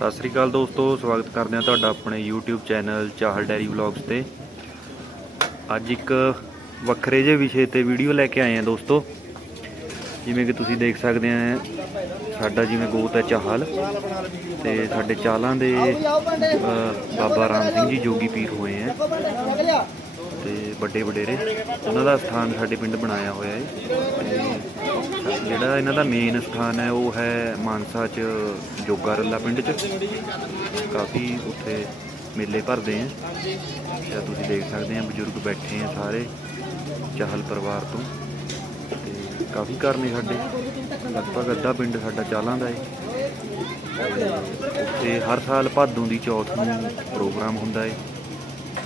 ਸਤਿ ਸ੍ਰੀ ਅਕਾਲ ਦੋਸਤੋ, ਸਵਾਗਤ ਕਰਦੇ ਹਾਂ ਤੁਹਾਡਾ ਆਪਣੇ YouTube channel Chahal dairy vlogs ਤੇ। ਅੱਜ ਇੱਕ ਵੱਖਰੇ ਜਿਹੇ ਵਿਸ਼ੇ ਤੇ ਵੀਡੀਓ ਲੈ ਕੇ ਆਏ ਹਾਂ ਦੋਸਤੋ। ਜਿਵੇਂ ਕਿ ਤੁਸੀਂ ਦੇਖ ਸਕਦੇ ਆ, ਸਾਡਾ ਜਿਵੇਂ ਗੋਤ ਹੈ ਚਾਹਲ ਤੇ ਸਾਡੇ ਚਾਹਲਾਂ ਦੇ ਬਾਬਾ ਰਾਮ ਸਿੰਘ ਜੀ ਜੋਗੀ ਪੀਰ ਹੋਏ ਆ। ਤੇ ਵੱਡੇ ਵਡੇਰੇ, ਉਹਨਾਂ ਦਾ ਸਥਾਨ ਸਾਡੇ ਪਿੰਡ ਬਣਾਇਆ ਹੋਇਆ ਹੈ ਤੇ ਜਿਹੜਾ ਇਹਨਾਂ ਦਾ ਮੇਨ ਸਥਾਨ ਹੈ, ਉਹ ਹੈ ਮਾਨਸਾ ਚ ਜੋਗਾ ਰੱਲਾ ਪਿੰਡ ਚ। ਕਾਫੀ ਉੱਥੇ ਮੇਲੇ ਭਰਦੇ ਆ ਜਾਂ ਤੁਸੀਂ ਦੇਖ ਸਕਦੇ ਆ, ਬਜ਼ੁਰਗ ਬੈਠੇ ਆ ਸਾਰੇ ਚਾਹਲ ਪਰਿਵਾਰ ਤੋਂ। ਤੇ ਕਾਫੀ ਘਰ ਨੇ ਸਾਡੇ। ਲਗਭਗ ਅੱਧਾ ਪਿੰਡ ਸਾਡਾ ਚਾਲਾਂ ਦਾ ਹੈ ਤੇ ਹਰ ਸਾਲ ਭਾਦੋਂ ਦੀ ਚੌਥ ਨੂੰ ਪ੍ਰੋਗਰਾਮ ਹੁੰਦਾ ਹੈ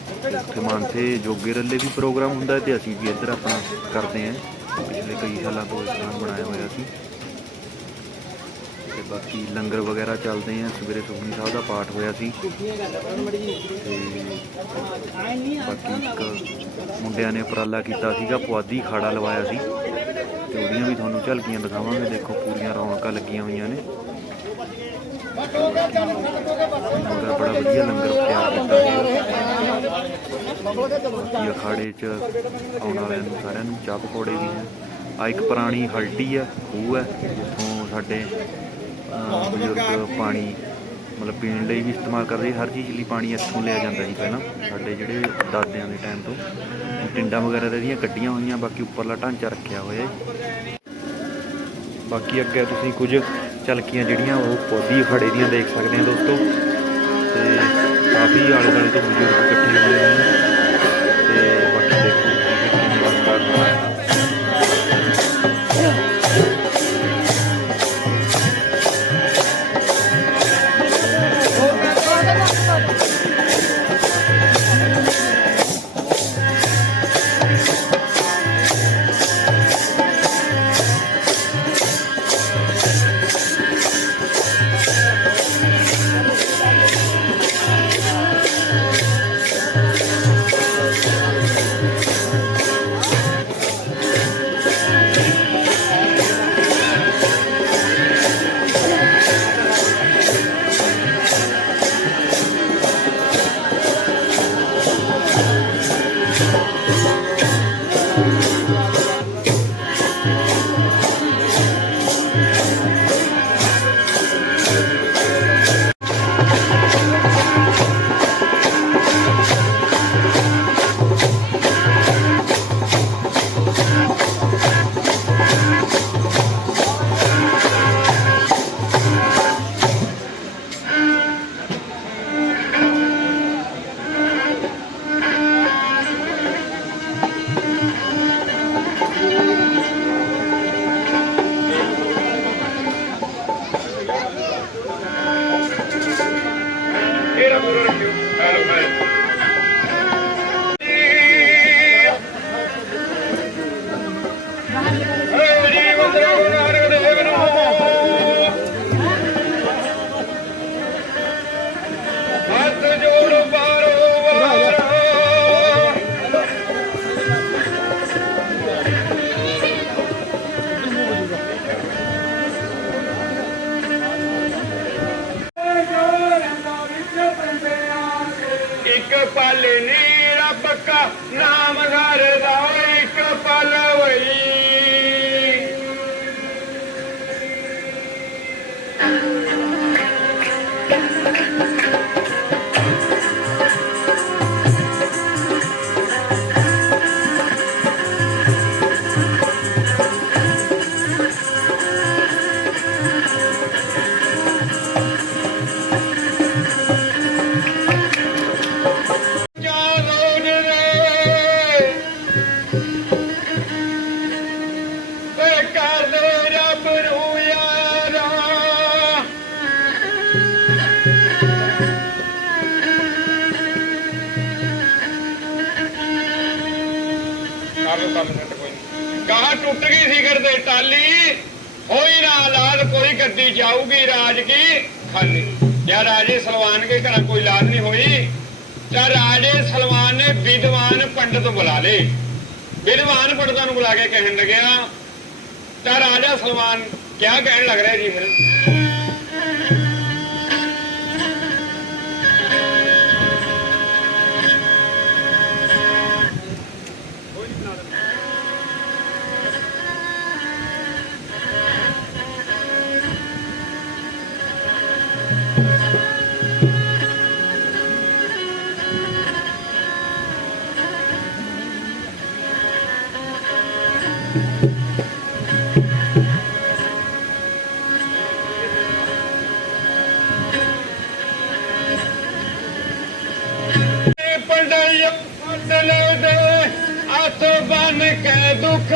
ਉੱਥੇ ਮਾਨਸੇ ਜੋਗੇ ਰੱਲੇ ਵੀ ਪ੍ਰੋਗਰਾਮ ਹੁੰਦਾ ਹੈ ਤੇ ਅਸੀਂ ਵੀ ਇੱਧਰ ਆਪਣਾ ਕਰਦੇ ਹਾਂ। ਪਿਛਲੇ ਕਈ ਸਾਲਾਂ ਤੋਂ ਇਸ ਤਰ੍ਹਾਂ ਬਣਾਇਆ ਹੋਇਆ ਸੀ। ਤੇ ਬਾਕੀ ਲੰਗਰ ਵਗੈਰਾ ਚੱਲਦੇ ਆ। ਸਵੇਰੇ ਸੁਖਮਨੀ ਸਾਹਿਬ ਦਾ ਪਾਠ ਹੋਇਆ ਸੀ। ਤੇ ਬਾਕੀ ਇੱਕ ਮੁੰਡਿਆਂ ਨੇ ਉਪਰਾਲਾ ਕੀਤਾ ਸੀਗਾ, ਪੁਆਧੀ ਖਾੜਾ ਲਵਾਇਆ ਸੀ। ਤੇ ਉਹਦੀਆਂ ਵੀ ਤੁਹਾਨੂੰ ਝਲਕੀਆਂ ਦਿਖਾਵਾਂਗੇ। ਦੇਖੋ ਪੂਰੀਆਂ ਰੌਣਕਾਂ ਲੱਗੀਆਂ ਹੋਈਆਂ ਨੇ। ਲੰਗਰ ਬੜਾ ਵਧੀਆ ਲੰਗਰ ਤਿਆਰ ਕੀਤਾ ਸੀ ਅਖਾੜੇ 'ਚ ਆਉਣ ਵਾਲਿਆਂ ਨੂੰ ਸਾਰਿਆਂ ਨੂੰ ਚਾਹ ਪਕੌੜੇ ਵੀ ਹੈ। ਆ ਇੱਕ ਪੁਰਾਣੀ ਹਲਟੀ ਹੈ, ਖੂਹ ਹੈ ਜਿੱਥੋਂ ਸਾਡੇ ਬਜ਼ੁਰਗ ਪਾਣੀ ਮਤਲਬ ਪੀਣ ਲਈ ਵੀ ਇਸਤੇਮਾਲ ਕਰਦੇ ਹਰ ਚੀਜ਼ ਲਈ ਪਾਣੀ ਇੱਥੋਂ ਲਿਆ ਜਾਂਦਾ ਸੀ ਪਹਿਲਾਂ, ਸਾਡੇ ਜਿਹੜੇ ਦਾਦਿਆਂ ਦੇ ਟਾਈਮ ਤੋਂ। ਟਿੰਡਾਂ ਵਗੈਰਾ ਤਾਂ ਇਹਦੀਆਂ ਕੱਢੀਆਂ ਹੋਈਆਂ, ਬਾਕੀ ਉੱਪਰਲਾ ਢਾਂਚਾ ਰੱਖਿਆ ਹੋਇਆ ਬਾਕੀ ਅੱਗੇ ਤੁਸੀਂ ਕੁਝ ਝਲਕੀਆਂ ਜਿਹੜੀਆਂ, ਉਹ ਪੌਦੀ ਖੜੇ ਦੀਆਂ ਦੇਖ ਸਕਦੇ ਆ ਦੋਸਤੋ। ਤੇ ਕਾਫੀ ਆਲੇ ਦੁਆਲੇ ਤੋਂ ਬਜ਼ੁਰਗ 够了够 ਨੀ ਰੱਬ ਕਾ ਕੋਈ ਨੀ। ਟੁੱਟ ਗਈ ਸੀ ਦੇ ਟਾਲੀ। ਹੋਈ ਨਾ ਲਾਲ ਕੋਈ ਗੱਡੀ ਜਾਊਗੀ ਰਾਜ ਕੀ ਖਾਲੀ। ਜਾਂ ਰਾਜੇ ਸਲਵਾਨ ਕੇ ਘਰਾਂ ਕੋਈ ਲਾਲ ਨਹੀਂ ਹੋਈ। ਤਾਂ ਰਾਜੇ ਸਲਵਾਨ ਨੇ ਵਿਦਵਾਨ ਪੰਡਤ ਬੁਲਾ ਲੇ ਵਿਦਵਾਨ ਪੰਡਤਾਂ ਨੂੰ ਬੁਲਾ ਕੇ ਕਹਿਣ ਲੱਗਿਆ, ਤਾਂ ਰਾਜਾ ਸਲਵਾਨ ਕਿਆ ਕਹਿਣ ਲੱਗ ਰਿਹਾ ਜੀ ਫਿਰ? ਬਨ ਕੇ ਦੁੱਖ